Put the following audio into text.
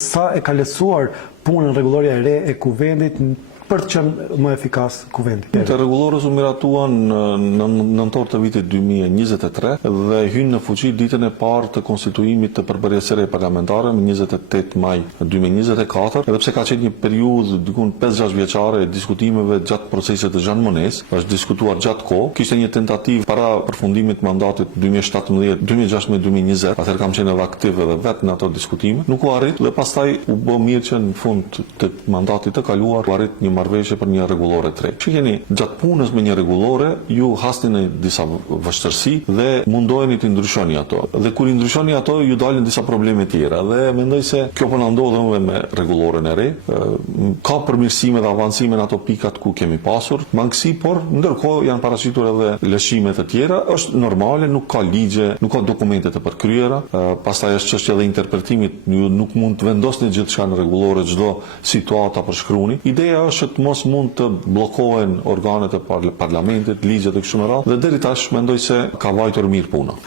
Sa e ka lehtësuar punën rregulloria e re e kuvendit për të qenë më efikas kuvendi? Të rregullorës u miratuan në nëntor të vitit 2023 dhe hynë në fuqi ditën e parë të konstituimit të përbërjes së re parlamentare më 28 maj 2024, edhe pse ka qenë një periudhë dikun 5-6 vjeçare e diskutimeve gjatë procesit të Jean Monnet, është diskutuar gjatë kohë, kishte një tentativë para përfundimit të mandatit 2017, 2016, 2020, atëherë kam qenë edhe aktiv edhe vetë në ato diskutime, nuk u arrit dhe pastaj u bë mirë që në fund të mandatit të kaluar u arrit një marrëveshje për një rregullore të re. Shikeni, gjatë punës me një rregullore, ju hasni në disa vështirësi dhe mundoheni të ndryshoni ato. Dhe kur i ndryshoni ato, ju dalin disa probleme tjera. Dhe mendoj se kjo po na ndodh me rregulloren e re. Ka përmirësime dhe avancime në ato pikat ku kemi pasur mangësi, por ndërkohë janë paraqitur edhe lëshime të tjera. Është normale, nuk ka ligje, nuk ka dokumente të përkryera. Pastaj është çështja e interpretimit. Ju nuk mund të vendosni gjithçka në rregullore, çdo situatë apo shkruani. Ideja është të mos mund të bllokohen organet e parlamentit, ligjet e kështu me radhë, dhe deri tash mendoj se ka vajtur mirë puna.